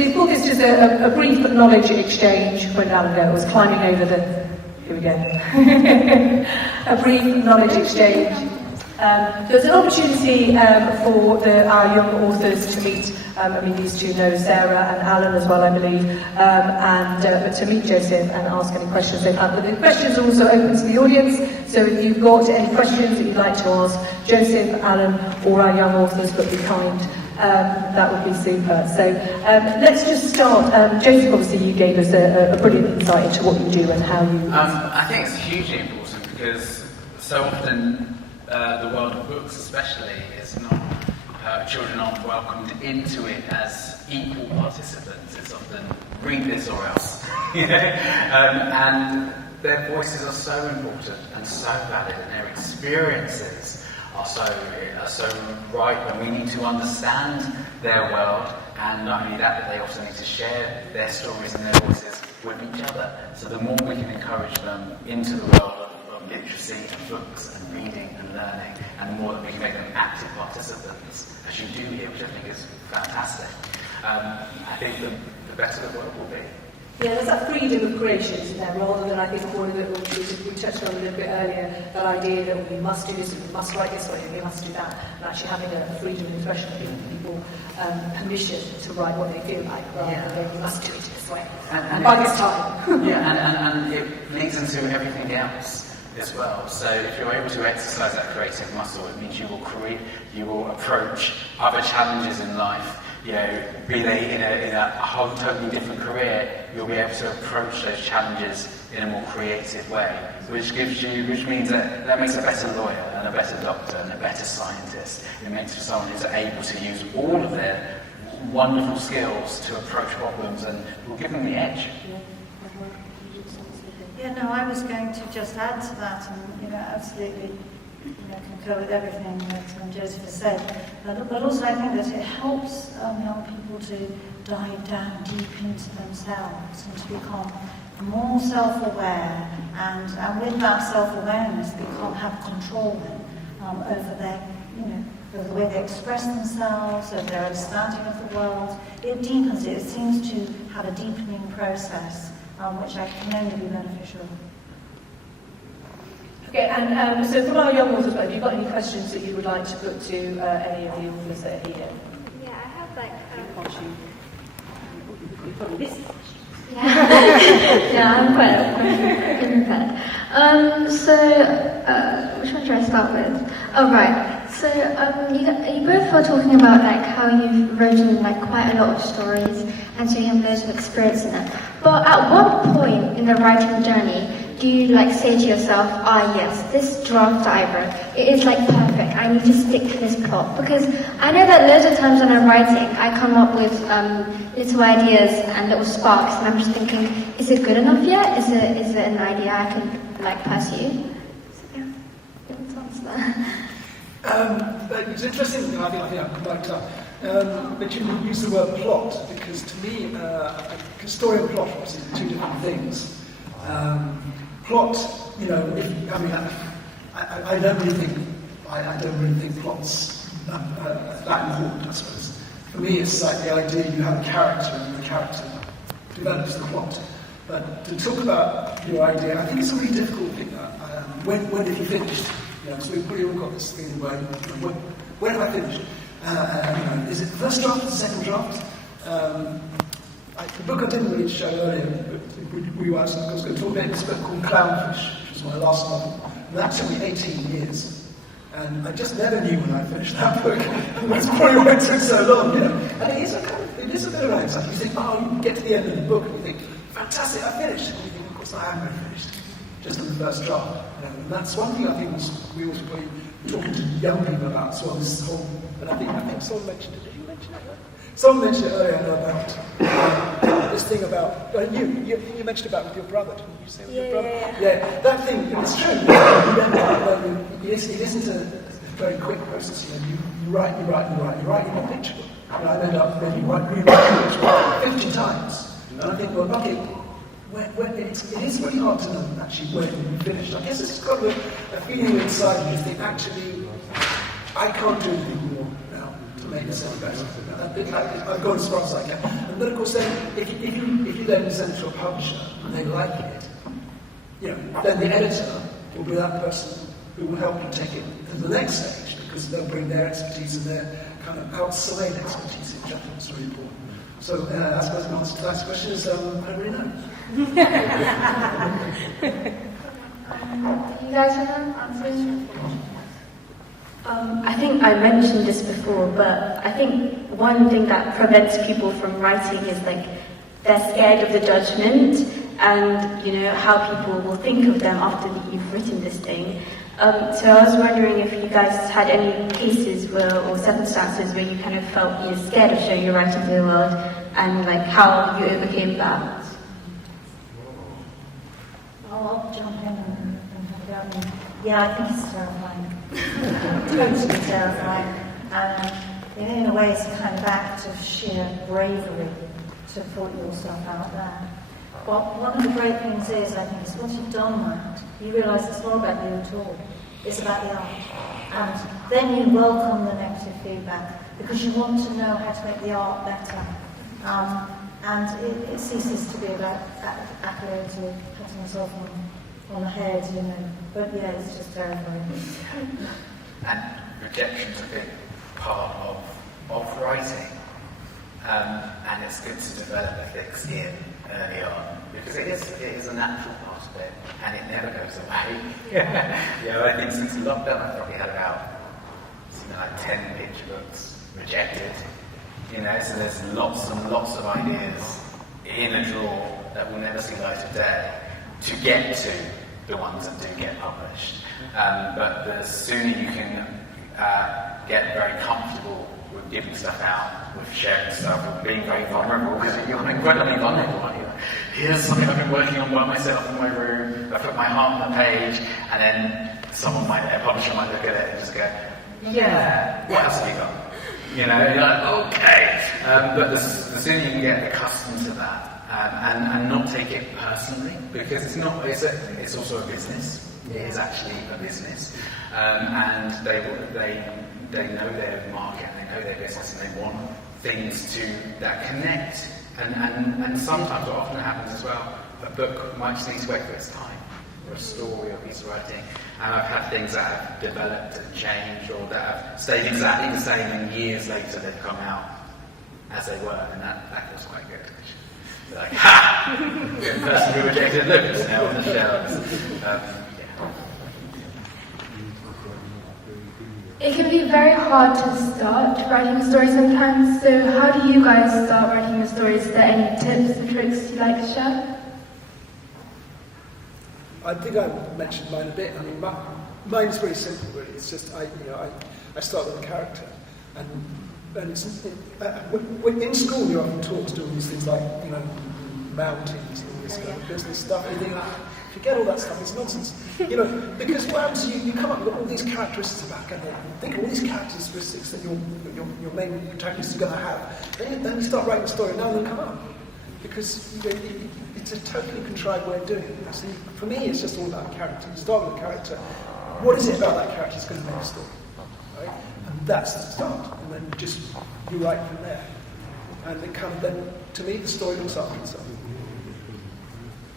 we thought this was a brief knowledge exchange. Where did Alan go? It was climbing over the... Here we go. A brief knowledge exchange. There's an opportunity for our young authors to meet, these two know Sarah and Alan as well, I believe, and to meet Joseph and ask any questions they've had. But the questions are also open to the audience, so if you've got any questions that you'd like to ask Joseph, Alan, or our young authors, but be kind, that would be super. So let's just start. Joseph, obviously you gave us a brilliant insight into what you do and how you... I think it's hugely important because so often the world of books especially is not, children aren't welcomed into it as equal participants. It's often read this or else, and their voices are so important and so valid, and their experiences are so right, and we need to understand their world, and not only that, but they also need to share their stories and their voices with each other. So the more we can encourage them into the world of literacy and books and reading and learning, and the more that we can make them active participants, as you do here, which I think is fantastic, I think the better the world will be. Yeah, there's that freedom of creation, isn't there, rather than, I think, one of the, we touched on a little bit earlier, that idea that we must do this, we must write this way, we must do that, and actually having a freedom of expression, giving people permission to write what they feel like, rather than you must do it this way, and by this time. and it leads into everything else as well. So if you're able to exercise that creative muscle, it means you will approach other challenges in life. Be they in a whole totally different career, you'll be able to approach those challenges in a more creative way, which means that makes a better lawyer and a better doctor and a better scientist. It makes for someone who's able to use all of their wonderful skills to approach problems, and will give them the edge. Yeah, no, I was going to just add to that, and absolutely concur with everything that Joseph has said. But also I think that it helps young people to dive down deep into themselves and to become more self-aware, and with that self-awareness have control then over their, over the way they express themselves, over their understanding of the world. It deepens it. It seems to have a deepening process, which can only be beneficial. Okay, and so from our young authors, have you got any questions that you would like to put to any of the authors that are here? Yeah, I have like... You probably missed. Yeah, I'm quite prepared. Which one should I start with? Oh, right. So you both were talking about like how you've written like quite a lot of stories, and so you have loads of experience in it. But at what point in the writing journey do you like say to yourself, yes, this draft I wrote, it is like perfect, I need to stick to this plot? Because I know that loads of times when I'm writing, I come up with little ideas and little sparks, and I'm just thinking, is it good enough yet? Is it an idea I can like pursue? So, yeah, let's answer that. It's interesting, I think I'm quite tough, that you use the word plot, because to me, story and plot are two different things. Plot, I don't really think plots that important, I suppose. For me, it's like the idea you have a character and the character develops the plot. But to talk about your idea, I think it's a really difficult thing. When have you finished? So we've probably all got this thing where, when have I finished? Is it the first draft or the second draft? The book I didn't really show earlier, but I was going to talk about this book called Clownfish, which was my last novel. And that took me 18 years. And I just never knew when I finished that book. And that's probably why it took so long, And it is a bit of anxiety. You think, you get to the end of the book and you think, fantastic, I finished. And you think, of course, I haven't finished. Just in the first draft. And that's one thing I think we ought to be talking to young people about as well. This whole, and I think someone mentioned it. Did you mention it? Someone mentioned it earlier about this thing about you mentioned about with your brother, didn't you say with your brother? Yeah, that thing. It's true. You listen to a very quick process. You write in a picture. And I end up rewriting the picture 50 times, and I think, well, okay. It is really hard to know actually when you finished. I guess it's just got a feeling inside you think, actually, I can't do anything more now to make this any better. I've gone as far as I can. And but of course, then if you then send it to a publisher and they like it, then the editor will be that person who will help you take it to the next stage, because they'll bring their expertise and their kind of outside expertise, which I think is really important. So I suppose the answer to that question is I don't really know. Do you guys have an answer? I think I mentioned this before, but I think one thing that prevents people from writing is like they're scared of the judgment and how people will think of them after you've written this thing. So I was wondering if you guys had any cases or circumstances where you kind of felt you're scared of showing your writing to the world, and like how you overcame that. I'll jump in and have a go. Yeah, I think it's terrifying. Totally terrifying. And in a way, it's a kind of act of sheer bravery to put your stuff out there. But one of the great things is, I think, is once you've done that, you realise it's not about you at all. It's about the art. And then you welcome the negative feedback because you want to know how to make the art better. And it ceases to be about accolades or patting yourself on the head, But yeah, it's just terrifying. And rejection's a big part of writing. And it's good to develop a thick skin early on, because it is a natural part of it, and it never goes away. I think since lockdown I've probably had about 10 picture books rejected. So there's lots and lots of ideas in a drawer that will never see light of day to get to the ones that do get published. But the sooner you can get very comfortable with giving stuff out, with sharing stuff, with being very vulnerable, because you're incredibly vulnerable, aren't you? Here's something I've been working on by myself in my room, I put my heart on the page, and then a publisher might look at it and just go, yeah, what else have you got? You're like, okay. But the sooner you can get accustomed to that, and not take it personally, because it's also a business. It is actually a business, and they know their market, they know their business, and they want things that connect. And sometimes what often happens as well, a book might just need to wait for its time, or a story or a piece of writing. And I've had things that have developed and changed, or that have stayed exactly the same, and years later they've come out as they were, and that feels quite good. Like, ha! The person who rejected Lucas now on the shelves. It can be very hard to start writing a story sometimes, so how do you guys start writing your stories? Is there any tips and tricks you'd like to share? I think I mentioned mine a bit. I mean, mine's very simple, really. It's just I start with a character, and it's in school you're often taught to do all these things like mountains and all this kind of business stuff. And you think, forget all that stuff. It's nonsense. Because what happens is you come up with all these characteristics back, and think of all these characteristics that your main protagonist is going to have. Then you start writing the story, and none of them come up. Because it's a totally contrived way of doing it. See, for me, it's just all about character. You start with a character. What is it about that character that's going to make a story? Right? And that's the start. And then you write from there. And then, to me, the story looks after itself.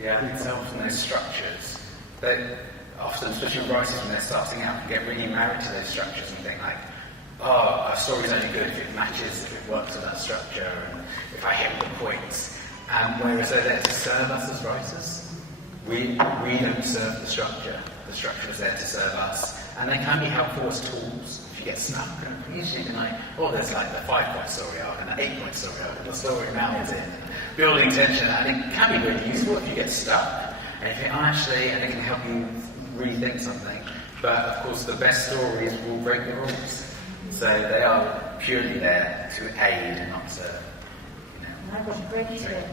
Yeah, it's often those structures that often, especially writers when they're starting out, can get really married to those structures and think like, oh, a story's only good if it matches, if it works with that structure, and if I hit the points. Whereas they're there to serve us as writers. We don't serve the structure. The structure is there to serve us. And they can be helpful as tools. If you get stuck, and usually you're like, there's like the 5-point story arc and the 8-point story arc and the story mountains in. Building tension, I think, can be really useful if you get stuck. And you think, and it can help you rethink something. But of course, the best stories will break the rules. So they are purely there to aid and not serve. I've got a great tip.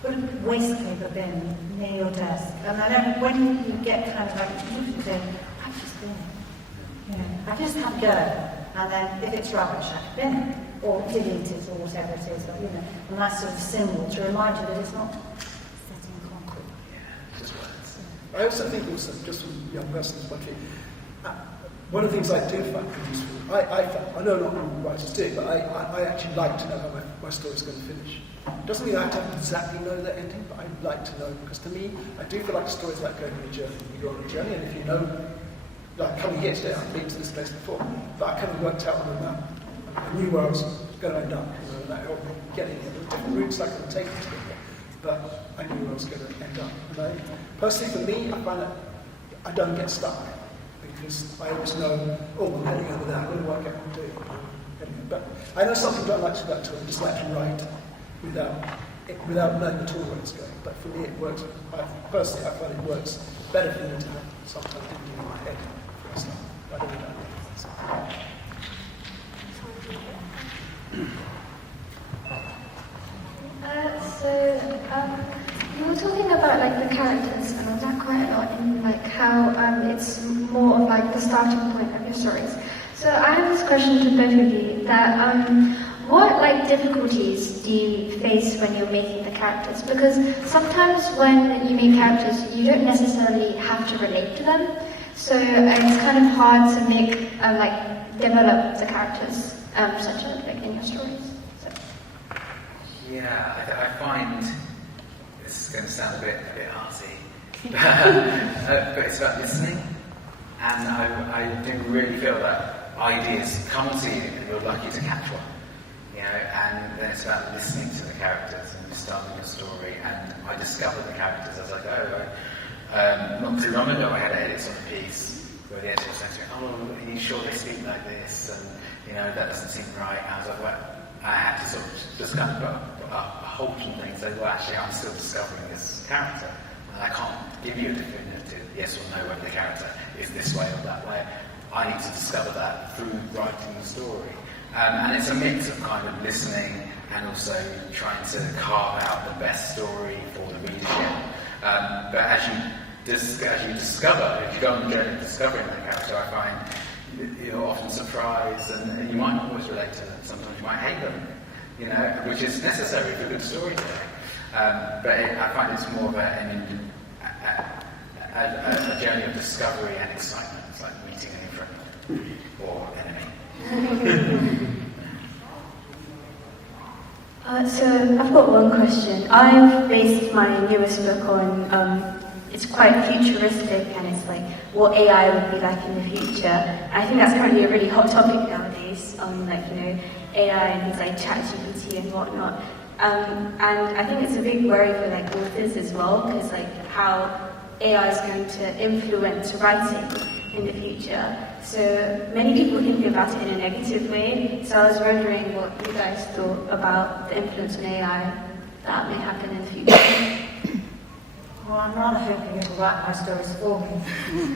Put a waste paper bin near your desk, and then when you get kind of like, I've just bin it. I just have a go, and then if it's rubbish, I can bin it, or delete it, or whatever it is. But a nice sort of symbol to remind you that it's not set in concrete. I also think, just from a young person's point of view, one of the things I do find pretty useful, I know not all writers do, but I actually like to know how my story's going to finish. Doesn't mean I have to exactly know the ending, but I like to know, because to me, I do feel like a story's like going on a journey. You go on a journey, and if you know, like coming here today, I've been to this place before, but I kind of worked out on the map. I knew where I was going to end up, and that helped me get in. There were different routes I could take to get there, but I knew where I was going to end up. And personally, for me, I find that I don't get stuck, because I always know, oh, I'm heading over there, I'm going to work out what to do. But I know some people don't like to do that too, I just like to write without knowing at all where it's going. But for me, it works. Personally, I find it works better for me to have sometimes thinking in my head for a start. I don't know. You were talking about like the characters and all that quite a lot, and like how it's more of like the starting point of your stories. So I have this question to both of you: that what like difficulties do you face when you're making the characters? Because sometimes when you make characters, you don't necessarily have to relate to them, so it's kind of hard to make like develop the characters, such as like in your stories. So. Yeah, I find this is going to sound a bit arty, but it's about listening, and I do really feel that ideas come to you and you're lucky to catch one, you know, and then it's about listening to the characters and starting your story, and I discover the characters as I go. Not too long ago I had edits on a piece where the editor was saying to me, oh, are you sure they speak like this, and you know, that doesn't seem right, and I was like, well, I had to sort of just kind of put a hold on things and say, well, actually, I'm still discovering this character, and I can't give you a definitive yes or no whether the character is this way or that way. I need to discover that through writing the story. And it's a mix of kind of listening and also trying to carve out the best story for the readership. But as you discover, if you go on the journey of discovering that character, I find you're often surprised, and you might not always relate to them. Sometimes you might hate them, you know, which is necessary for good storytelling. I find it's more of a journey of discovery and excitement. It's like meeting a new friend or enemy. So I've got one question. I've based my newest book on, it's quite futuristic, and it's like what AI would be like in the future. I think that's currently a really hot topic nowadays, like, you know, AI and things like ChatGPT and whatnot. And I think it's a big worry for like authors as well, because like how AI is going to influence writing in the future. So many people think about it in a negative way. So I was wondering what you guys thought about the influence on AI that may happen in the future. Well, I'm rather hoping it'll write my stories for me.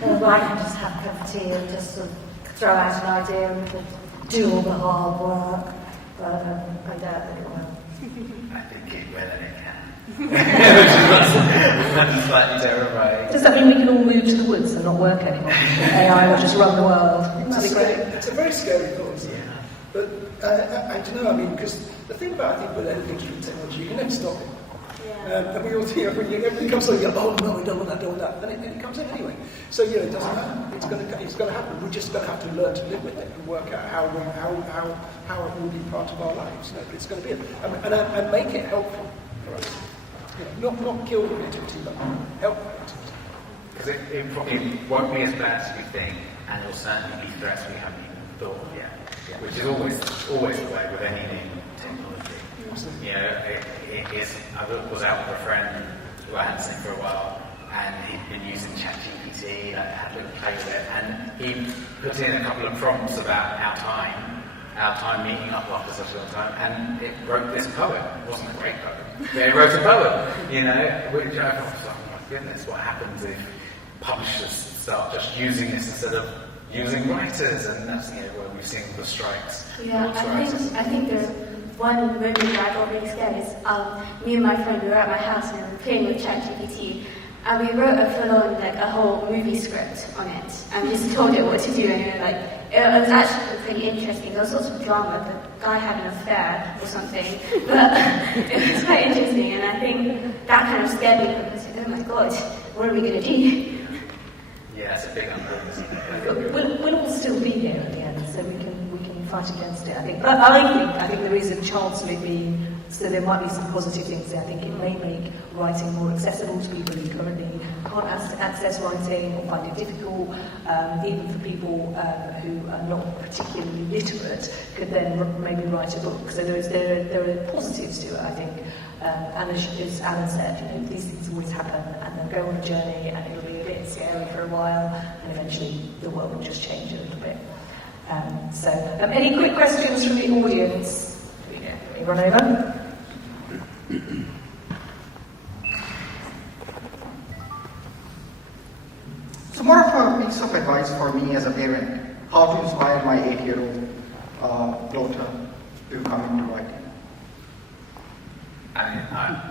Or I can just have a cup of tea and just sort of throw out an idea and do all the hard work. But I doubt that it will. I think it will and it can. Slightly terrifying. Does that mean we can all move to the woods and not work anymore? AI will just run the world. That'd be great. It's a very scary thought, isn't it? Yeah. But I don't know, I mean, because the thing about, I think, with anything to do with technology, you can never stop it. And we all think, when everything comes along, you go, oh no, we don't want that, don't want that. And it comes in anyway. So, you know, it doesn't matter. It's going to happen. We're just going to have to learn to live with it and work out how it will be part of our lives. You know, but it's going to be, and make it helpful for us. You know, not kill the creativity, but help creativity. Because it probably won't be as bad as we think, and it will certainly be threats we haven't even thought of yet. Yeah. Which is always the way with any new technology. You know, I was out with a friend who I hadn't seen for a while, and he'd been using ChatGPT, had a little play with it, and he put in a couple of prompts about our time meeting up after such a long time, and it wrote this poem. It wasn't a great poem, but it wrote a poem, you know, which I thought, oh my goodness, what happens if publishers start just using this instead of using writers? And that's, you know, where we've seen the strikes. Yeah, I think there's one moment where I got really scared is me and my friend, we were at my house and we were playing with ChatGPT, and we wrote a whole movie script on it, and just told it what to do, and it was actually pretty interesting. There was lots of drama. The guy had an affair or something, but it was quite interesting, and I think that kind of scared me because I said, oh my god, what are we going to do? Yeah, that's a big unknown, isn't it? We'll all still be here at the end, so we can fight against it, I think. But I think there is a chance of it being, so there might be some positive things there. I think it may make writing more accessible to people who currently can't access writing or find it difficult. Even for people who are not particularly literate could then maybe write a book. So there are positives to it, I think. And as Alan said, these things always happen, and they'll go on a journey, and it'll be a bit scary for a while, and eventually the world will just change a little bit. Any quick questions from the audience? Can you run over? So more of a piece of advice for me as a parent, how to inspire my 8-year-old daughter to come into writing. I mean,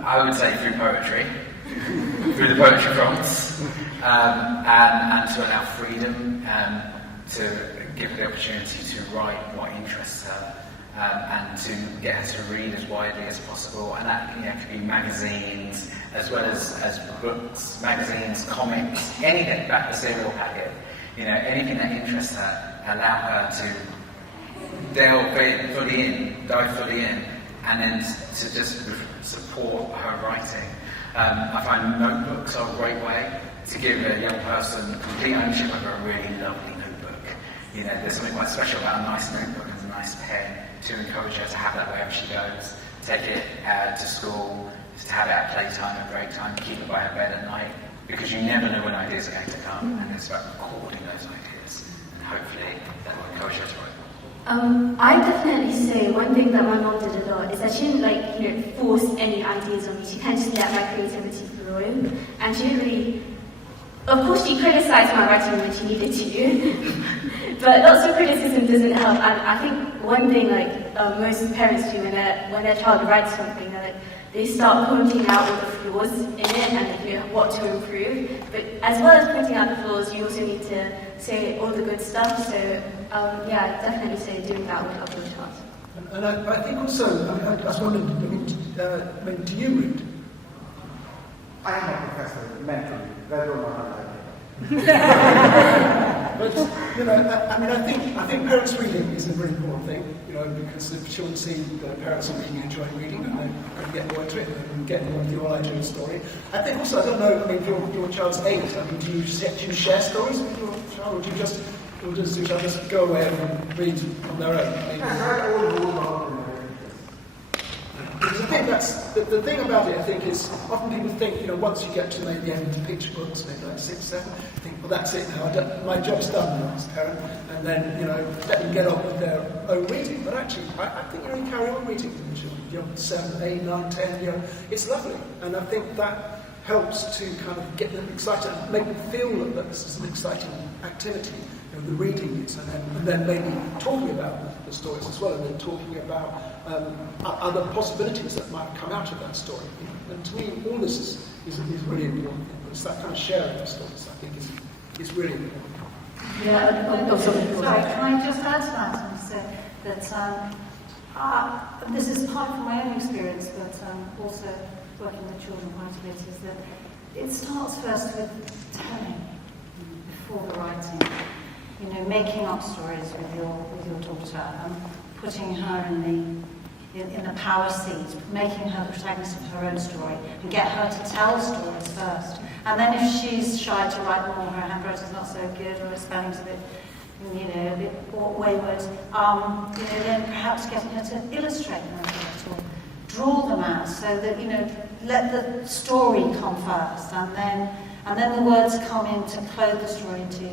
I would say through poetry, through the poetry prompts, and to allow freedom, to give her the opportunity to write what interests her, and to get her to read as widely as possible. And that could be magazines, as well as books, magazines, comics, anything, back the cereal packet. Anything that interests her, allow her to dive fully in, and then to just support her writing. I find notebooks are a great way to give a young person complete ownership over a really lovely notebook. There's something quite special about a nice notebook and a nice pen to encourage her to have that wherever she goes. Take it to school, to have it at playtime and break time, keep it by her bed at night, because you never know when ideas are going to come, and it's about recording those ideas, and hopefully that will encourage her to write. I definitely say one thing that my mom did a lot is that she didn't force any ideas on me. She kind of just let my creativity flow, and she didn't really. Of course, she criticised my writing when she needed to, but lots of criticism doesn't help. And I think one thing most parents do when their child writes something, they start pointing out all the flaws in it and what to improve. But as well as pointing out the flaws, you also need to say all the good stuff. So I definitely say doing that would help your child. And I think also, I was wondering, do you read? I am a professor, mentally, whether or not I like it. But I think parents reading is a very important thing, because if children see that parents are really enjoying reading, and they're going to get more into it and get more into your idea of story. I think also, I don't know, your child's age. Do you share stories with your child, or does your child just go away and read on their own? Because I think that's the thing about it. I think is often people think, once you get to maybe the end of picture books, maybe like 6, 7, you think, well, that's it now. My job's done now as a parent, and then let them get on with their own reading. But actually, I think you carry on reading to the children. 7, 8, 9, 10. It's lovely, and I think that helps to kind of get them excited, make them feel that this is an exciting activity. The reading is, and then maybe talking about the stories as well, and then talking about other possibilities that might come out of that story. And to me, all this is really important. It's that kind of sharing of stories, I think, is really important. Sorry, can I just add to that and say that this is part from my own experience, but also working with children quite a bit, is that it starts first with telling before the writing. Making up stories with your daughter, and putting her in the power seat, making her the protagonist of her own story, and get her to tell stories first. And then if she's shy to write more, her handwriting's not so good, or her spelling's a bit, a bit wayward, then perhaps getting her to illustrate them a bit, or draw them out, so that let the story come first, and then the words come in to clothe the story to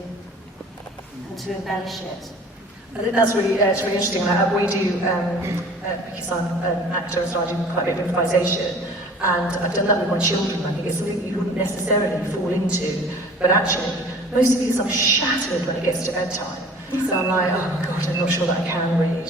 embellish it. I think that's really interesting. We do, because I'm an actor, so I do quite a bit of improvisation, and I've done that with my children. I think it's something you wouldn't necessarily fall into, but actually, most of because I'm shattered when it gets to bedtime. So I'm like, oh God, I'm not sure that I can read.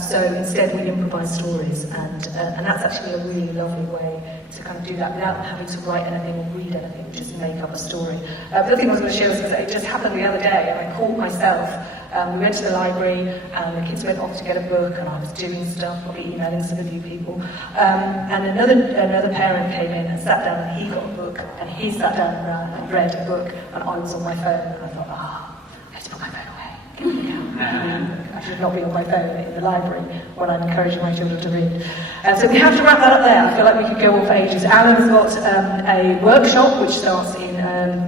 So instead we improvise stories, and that's actually a really lovely way to kind of do that without having to write anything or read anything, just make up a story. The other thing I was going to share was that it just happened the other day, and I caught myself We went to the library, and the kids went off to get a book, and I was doing stuff, probably emailing some of you people. And another parent came in and sat down, and he got a book, and he sat down and read a book, and I was on my phone, and I thought, I have to put my phone away. Get the book out. I should not be on my phone in the library when I'm encouraging my children to read. So we have to wrap that up there. I feel like we could go on for ages. Alan's got a workshop which starts in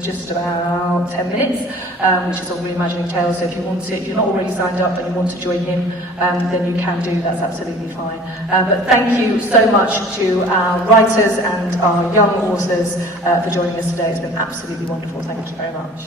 just about 10 minutes, which is on reimagining tales. So if you want to, if you're not already signed up and you want to join him, then you can do. That's absolutely fine. But thank you so much to our writers and our young authors for joining us today. It's been absolutely wonderful. Thank you very much.